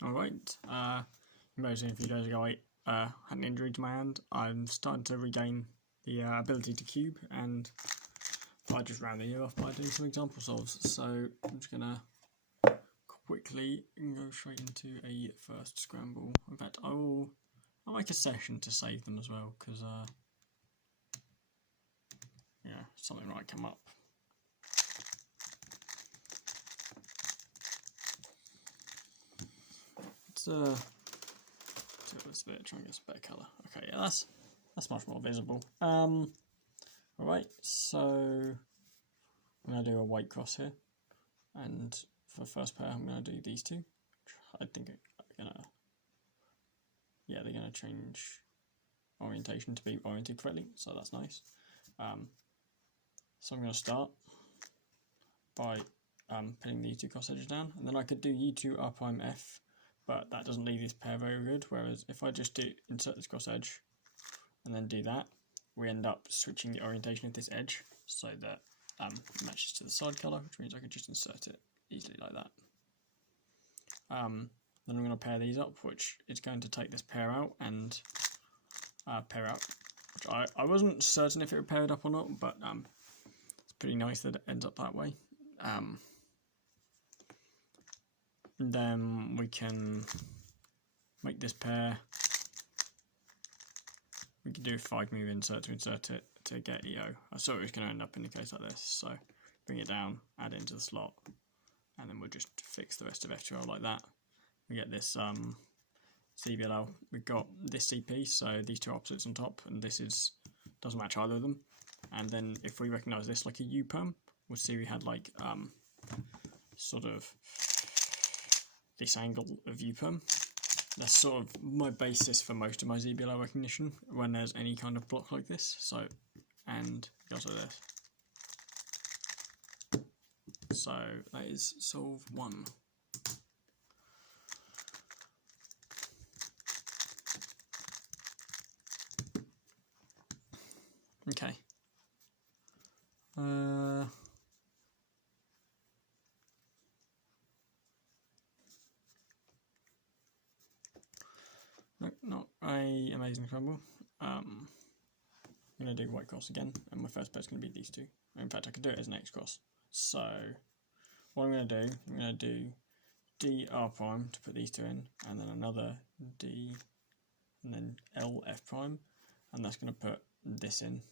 Alright, you may have seen a few days ago I had an injury to my hand. I'm starting to regain the ability to cube, and I just round the year off by doing some example solves. So I'm just going to quickly go straight into a first scramble. In fact, I'll make a session to save them as well, because yeah, something might come up. Let's do this bit, try and get some better colour. Okay, yeah, that's much more visible. Alright, so I'm going to do a white cross here, and for the first pair I'm going to do these two. I think they're going to change orientation to be oriented correctly, so that's nice. So I'm going to start by putting these two cross edges down, and then I could do U2 R prime F, but that doesn't leave this pair very good, whereas if I just insert this cross edge and then do that, we end up switching the orientation of this edge so that it matches to the side colour, which means I could just insert it easily like that. Then I'm going to pair these up, which is going to take this pair out and pair out, which I wasn't certain if it would pair it up or not, but it's pretty nice that it ends up that way. Then we can make this pair. We can do a 5 move insert to insert it to get EO. I thought it was going to end up in the case like this, so bring it down, add it into the slot, and then we'll just fix the rest of F2L like that. We get this CBLL. We've got this CP, so these two opposites on top, and this doesn't match either of them. And then if we recognise this like a U perm, we'll see we had like sort of this angle of U perm. That's sort of my basis for most of my ZBLL recognition when there's any kind of block like this. So, and also this. So that is solve 1. Okay. No, not a amazing scramble. I'm going to do white cross again, and my first pair is going to be these two. In fact, I could do it as an X cross. So what I'm going to do, I'm going to do D R prime to put these two in, and then another D, and then L F prime, and that's going to put this in.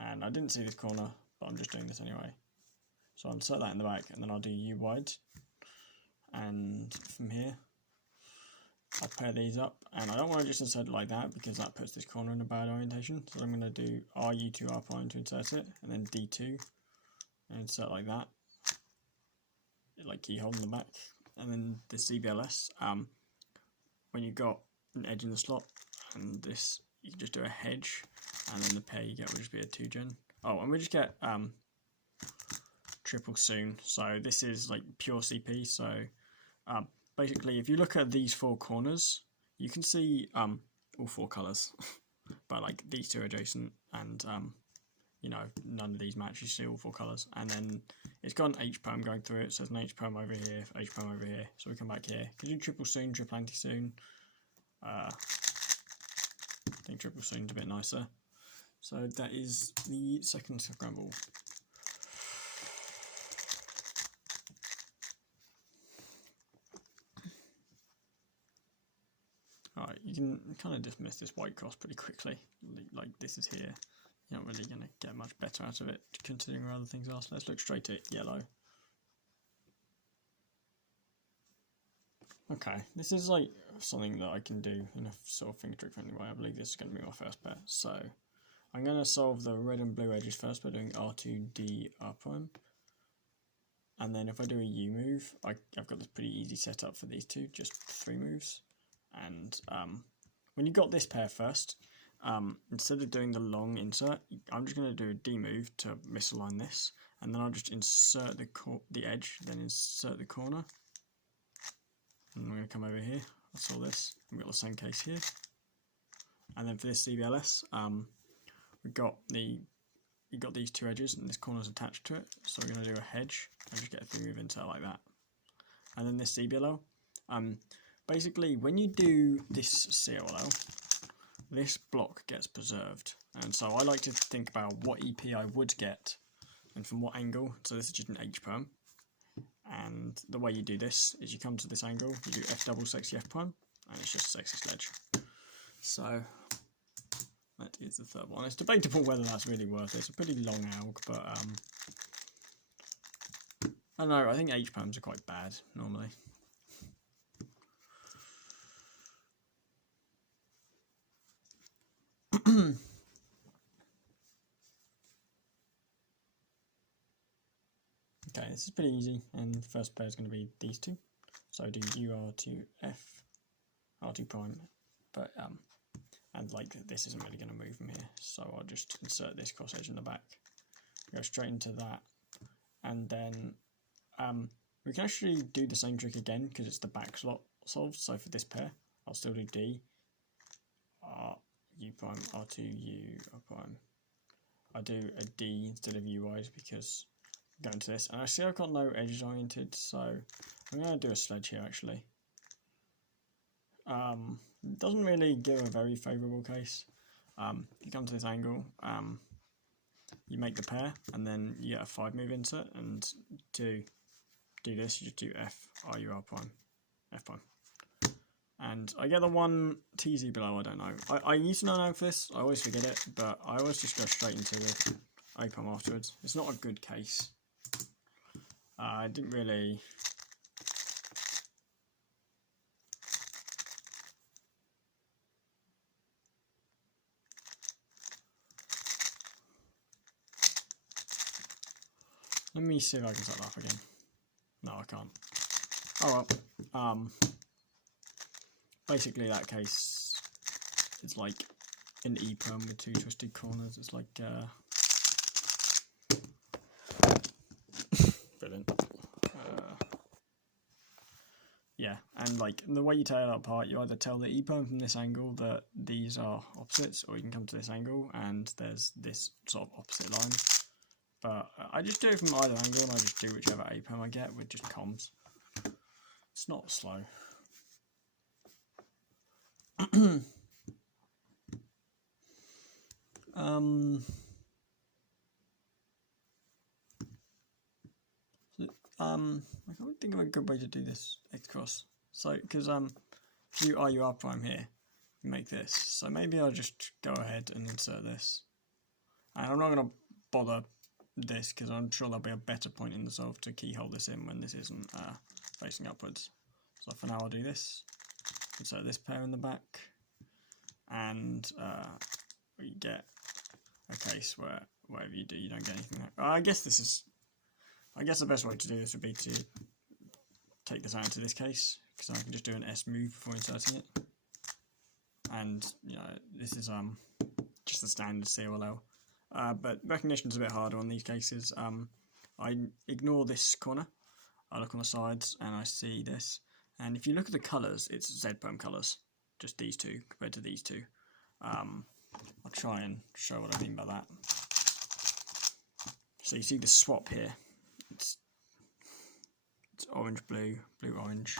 And I didn't see this corner, but I'm just doing this anyway. So I'll insert that in the back, and then I'll do U wide, and from here I pair these up, and I don't want to just insert it like that because that puts this corner in a bad orientation. So I'm going to do RU2 R prime to insert it, and then D2 and insert like that, like keyhole in the back, and then the CBLS. When you've got an edge in the slot and this, you can just do a hedge, and then the pair you get will just be a 2-gen. Oh, and we just get triple soon. So this is like pure CP. So basically, if you look at these 4 corners, you can see all 4 colours, but like these two are adjacent, and you know, none of these match. You see all 4 colours, and then it's got an H perm going through it. So there's an H perm over here, H perm over here. So we come back here. Could do triple soon, triple anti soon. I think triple soon's a bit nicer. So that is the second scramble. Alright, you can kind of dismiss this white cross pretty quickly. Like this is here. You're not really going to get much better out of it considering where other things are. So let's look straight at yellow. Okay, this is like something that I can do in a sort of finger trick friendly way. I believe this is going to be my first pair. So I'm going to solve the red and blue edges first by doing R2D R prime. And then if I do a U move, I've got this pretty easy setup for these two, just 3 moves. And when you got this pair first, instead of doing the long insert, I'm just going to do a D move to misalign this, and then I'll just insert the edge, then insert the corner. And we're going to come over here. I saw this. We've got the same case here. And then for this CBLS, we've got these 2 edges, and this corner's attached to it. So we're going to do a hedge and just get a 3 move insert like that. And then this CBLL, basically when you do this CLL, this block gets preserved, and so I like to think about what EP I would get and from what angle. So this is just an H-perm, and the way you do this is you come to this angle, you do F double sexy F prime, and it's just sexy sledge. So that is the third one. It's debatable whether that's really worth it. It's a pretty long alg, but I don't know, I think H-perms are quite bad normally. Okay, this is pretty easy, and the first pair is going to be these two. So do UR2F, R2 prime, but and like this isn't really going to move from here, so I'll just insert this cross edge in the back, go straight into that, and then we can actually do the same trick again because it's the back slot solved. So for this pair, I'll still do D, R, U prime, R2, U, R prime. I do a D instead of UIs because I'm going to this, and I see I've got no edges oriented, so I'm going to do a sledge here actually. It doesn't really give a very favourable case. You come to this angle, you make the pair, and then you get a 5 move insert, and to do this you just do F, R, U, R prime, F prime. And I get the one TZ below, I don't know. I used to know for this, I always forget it, but I always just go straight into the A prime afterwards. It's not a good case. I didn't really... Let me see if I can set that up again. No, I can't. Oh well. Basically that case is like an E-perm with 2 twisted corners. It's like brilliant. Yeah, and like the way you tell that apart, you either tell the E-perm from this angle that these are opposites, or you can come to this angle and there's this sort of opposite line. But I just do it from either angle, and I just do whichever A-perm I get with just comms. It's not slow. I can't think of a good way to do this X cross. So, because you R prime here, you make this. So maybe I'll just go ahead and insert this. And I'm not going to bother this because I'm sure there'll be a better point in the solve to keyhole this in when this isn't facing upwards. So for now I'll do this. Insert this pair in the back, and we get a case where whatever you do, you don't get anything. I guess the best way to do this would be to take this out into this case, because I can just do an S move before inserting it. And you know, this is just the standard CLL. But recognition's a bit harder on these cases. I ignore this corner. I look on the sides and I see this. And if you look at the colours, it's Z-perm colours, just these two compared to these two. I'll try and show what I mean by that. So you see the swap here. It's orange, blue, blue, orange.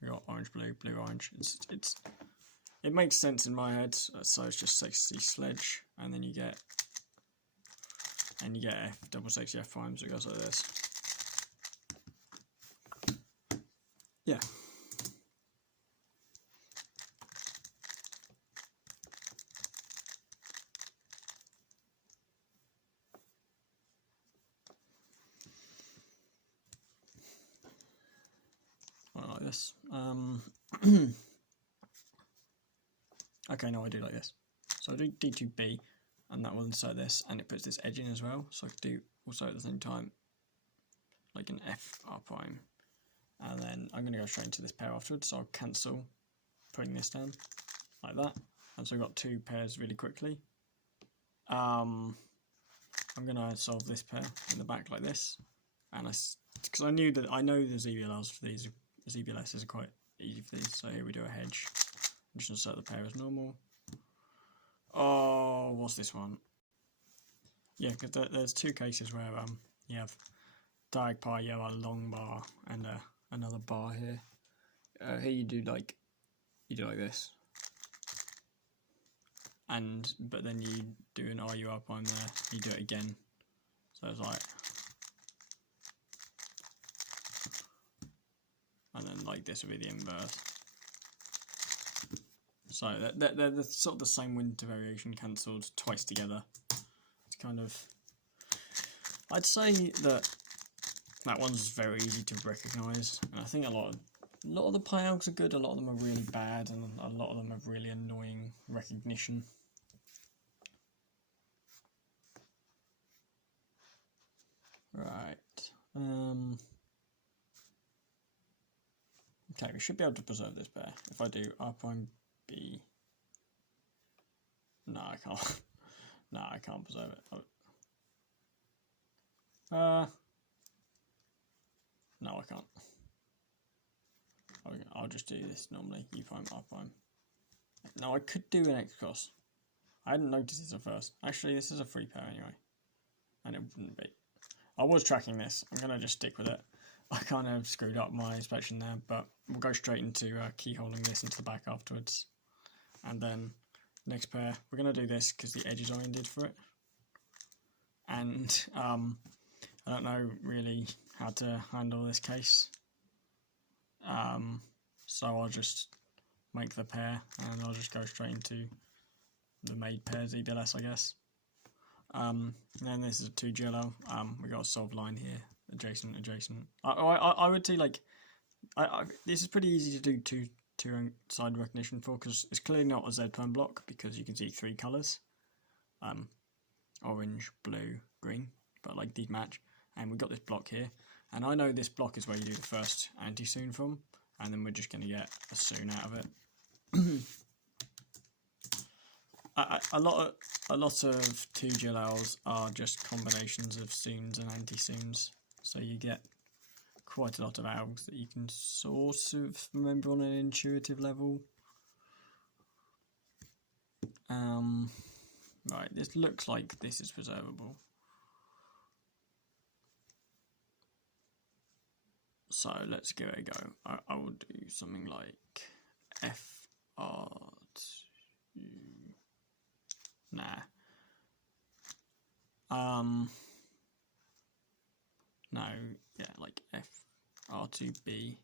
We got orange, blue, blue, orange. It makes sense in my head. So it's just sexy sledge, and then you get F double sexy F prime. So it goes like this. Yeah. Like this. Okay, no, I do like this. So I do D2B, and that will insert this, and it puts this edge in as well. So I could do also at the same time like an F R prime, and then I'm going to go straight into this pair afterwards. So I'll cancel putting this down like that, and so I've got 2 pairs really quickly. I'm going to solve this pair in the back like this, and because I know the ZBLs for these. ZBLSs are quite easy for these, so here we do a hedge. Just insert the pair as normal. Oh, what's this one? Yeah, because there's 2 cases where you have diag pi, you have a long bar and another bar here. here you do like this, but then you do an RUR prime there. You do it again, so it's like, and then like this would be the inverse. So they're the sort of the same winter variation cancelled twice together. It's kind of, I'd say that one's very easy to recognise, and I think a lot of the Pyalgs are good. A lot of them are really bad, and a lot of them have really annoying recognition. Right. Okay, we should be able to preserve this pair. If I do R prime B. No, I can't. No, I can't preserve it. No, I can't. I'll just do this normally. U prime, R prime. No, I could do an X cross. I hadn't noticed this at first. Actually, this is a free pair anyway. And it wouldn't be. I was tracking this. I'm going to just stick with it. I kind of screwed up my inspection there, but we'll go straight into keyholing this into the back afterwards. And then next pair, we're going to do this because the edge is oriented for it. And I don't know really how to handle this case. So I'll just make the pair and I'll just go straight into the made pair ZBLS, I guess. And then this is a 2GLL. We got a solved line here, adjacent. I would say like, this is pretty easy to do two side recognition for, because it's clearly not a Z-perm block because you can see 3 colours, orange, blue, green, but like these match. And we've got this block here, and I know this block is where you do the first anti-soon from, and then we're just going to get a soon out of it. A lot of 2GLLs are just combinations of soons and anti-soons, so you get quite a lot of algs that you can sort of remember on an intuitive level. Right, this looks like this is preservable. So let's give it a go. I will do something like FR2. Nah. No, yeah, like FR2B,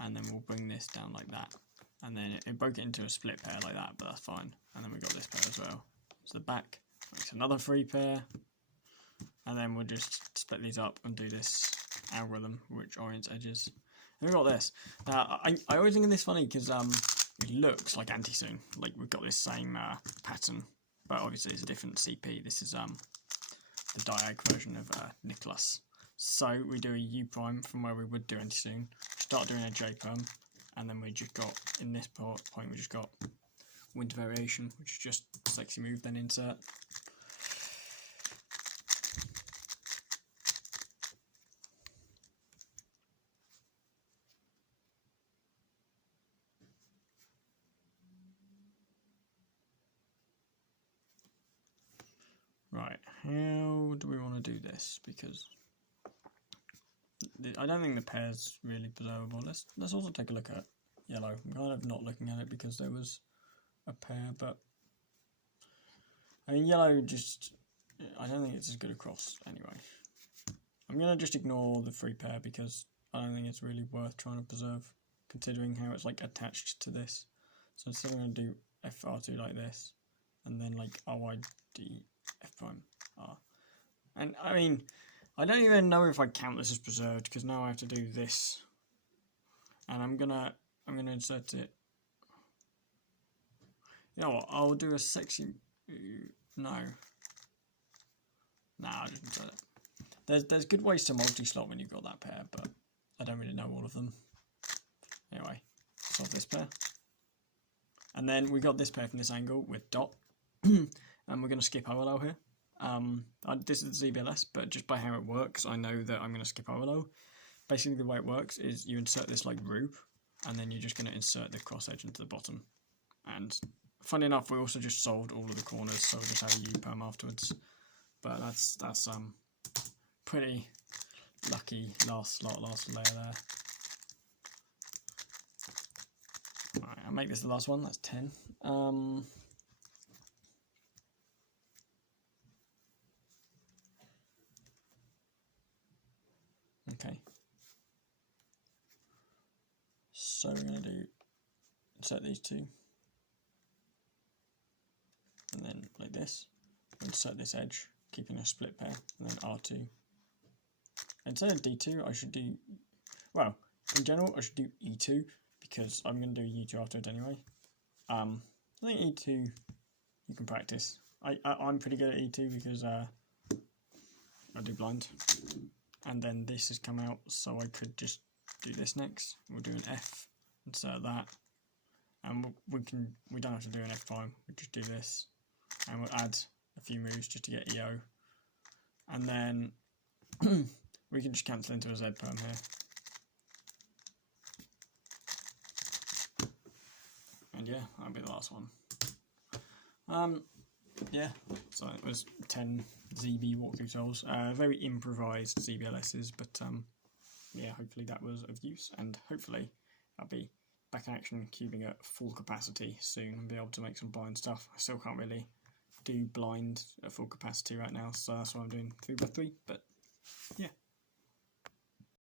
and then we'll bring this down like that, and then it broke it into a split pair like that, but that's fine. And then we got this pair as well. So the back makes another 3 pair, and then we'll just split these up and do this algorithm which orients edges. And we got this. Now I always think of this funny because it looks like anti-soon, like we've got this same pattern, but obviously it's a different CP. This is the diag version of Nicholas. So we do a U prime from where we would do anti-soon, start doing a J perm, and then we just got, in this point we just got winter variation, which is just sexy move, then insert. Right, how do we want to do this? Because I don't think the pair's really preservable. Let's also take a look at yellow. I'm kind of not looking at it because there was a pair, but I mean yellow just, I don't think it's as good across anyway. I'm going to just ignore the 3 pair because I don't think it's really worth trying to preserve, considering how it's like attached to this. So instead I'm going to do FR2 like this, and then like RYD F prime R. And I mean, I don't even know if I count this as preserved because now I have to do this, and I'm gonna insert it. You know what? I'll do a sexy. No. Nah, I'll just insert it. There's good ways to multi-slot when you've got that pair, but I don't really know all of them. Anyway, solve this pair, and then we got this pair from this angle with dot. And we're going to skip OLO here. This is the ZBLS, but just by how it works, I know that I'm going to skip OLO. Basically, the way it works is you insert this like root, and then you're just going to insert the cross edge into the bottom. And funny enough, we also just solved all of the corners, so we'll just have a U-perm afterwards. But that's pretty lucky last layer there. I'll make this the last one. That's 10. Okay. So we're going to do insert these two, and then like this. Insert this edge, keeping a split pair, and then R2. Instead of D2, I should do, well, in general, I should do E2 because I'm going to do U2 afterwards anyway. I think E2 you can practice. I'm pretty good at E2 because I do blind, and then this has come out, so I could just do this next. We'll do an F, insert that, and we don't have to do an F prime. We just do this, and we'll add a few moves just to get EO, and then we can just cancel into a Z perm here. And yeah, that'll be the last one. Yeah, so it was 10 ZB walkthrough souls. Very improvised ZBLSs, but yeah, hopefully that was of use, and hopefully I'll be back in action cubing at full capacity soon and be able to make some blind stuff. I still can't really do blind at full capacity right now, so that's why I'm doing 3x3, but yeah.